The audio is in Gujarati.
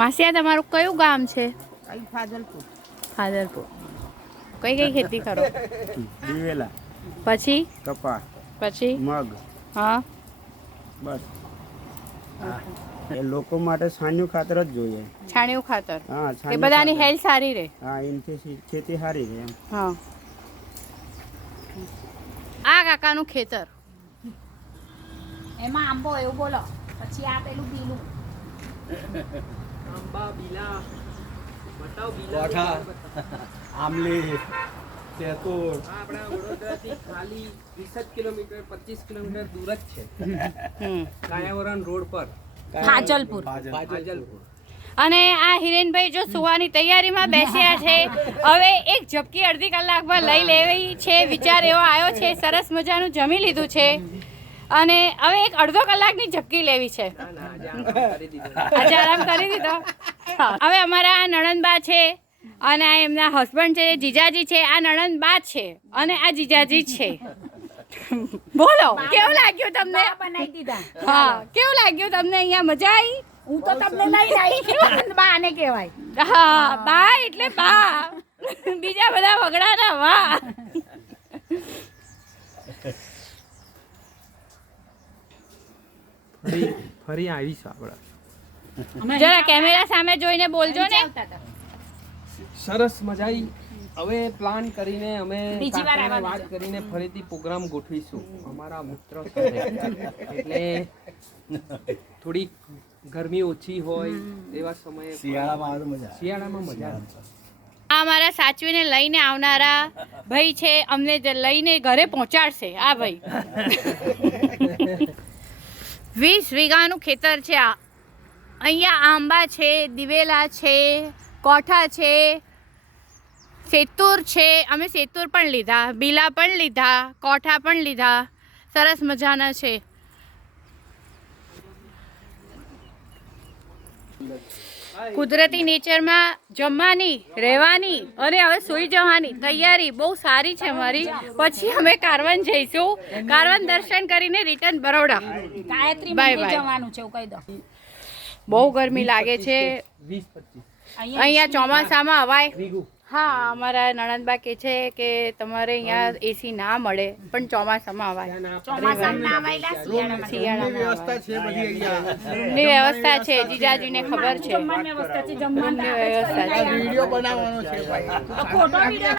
માસિયા તમારું કયું ગામ છે? ફાજલપુર. ફાજલપુર. કઈ કઈ ખેતી કરો? દિવેલા, પછી કપા, પછી મગ. હા બસ એ લોકો માટે છાણિયું ખાતર જ જોઈએ. છાણિયું ખાતર હા, કે બધાની હેલ્થ સારી રહે. હા, એનાથી ખેતી સારી રહે એમ. હા. આ કાકાનું ખેતર એમાં આંબો એવું બોલો, પછી આ પેલું બીલું આંબા બીલા બતાવ કોઠા, આમલી, તેતુર. આપણા વડોદરાથી ખાલી 20 કિલોમીટર 25 કિલોમીટર દૂર જ છે. કાયાવરણ રોડ પર ફાજલપુર. ફાજલપુર. અને આ હિરેનભાઈ જો સુવાની તૈયારીમાં બેસ્યા છે. હવે એક ઝપકી અડધી કલાકમાં લઈ લેવી છે, વિચાર એવો આવ્યો છે. સરસ મજાનું જમી લીધું છે અને હવે એક અડધો કલાકની ઝપકી લેવી છે. આજે આરામ કરી દીધો. હવે અમારા આ નણંદબા છે અને આ એમના હસબન્ડ છે, જીજાજી છે. આ નણંદબા છે અને આ જીજાજી છે. બોલો કેવું લાગ્યું તમને? બનાવી દીધા. હા, કેવું લાગ્યું તમને? અહીંયા મજા આવી? હું તો તમને લઈ આવી. બા આને કહેવાય. હા, બા એટલે બા. બીજા બધા વગડાના વાહ. ફરી આવીશ આપણે. જરા કેમેરા સામે જોઈને બોલજો ને. સરસ મજા આવી. હવે પ્લાન કરીને અમે બીજી વાર કાકાને આવવાનું વાત કરીને ફરીથી પ્રોગ્રામ ગોઠવીશું અમારા મિત્ર સાથે. એટલે થોડી ગરમી ઓછી હોય એવા સમયે શિયાળામાં મજા આવે. આ અમારા સાચવીને લઈને આવનારા ભાઈ છે, અમને લઈને ઘરે પહોંચાડશે. આ ભાઈ 20 વીઘાનું ખેતર છે. આ અહીંયા આંબા છે, દિવેલા છે, કોઠા છે, સેતુર છે. અમે સેતુર પણ લીધા, બીલા પણ લીધા, કોઠા પણ લીધા. સરસ મજાના છે. કુદરતી નેચરમાં જમવાની, રહેવાની અને હવે સૂઈ જવાની તૈયારી બહુ સારી છે અમારી. પછી અમે કારવન જઈશું. કારવન દર્શન કરીને રિટર્ન બરોડા. ગાયત્રી બાય મંદિર બાય. જવાનું છે એવું કહી દો. બહુ ગરમી લાગે છે 20-25 અહીંયા ચોમાસામાં અવાય. વીઘું. હા, અમારા નણંદબા કહે છે કે તમારે અહીંયા એસી ના મળે પણ ચોમાસામાં અવાય. ચોમાસામાં ના આવેલા શિયાળામાં રૂમની વ્યવસ્થા છે. જીજાજીને ખબર છે. જમવાની વ્યવસ્થા છે. જમવાની રૂમની વ્યવસ્થા છે. વિડીયો બનાવવાનો છે ભાઈ. ખોટો વિડીયો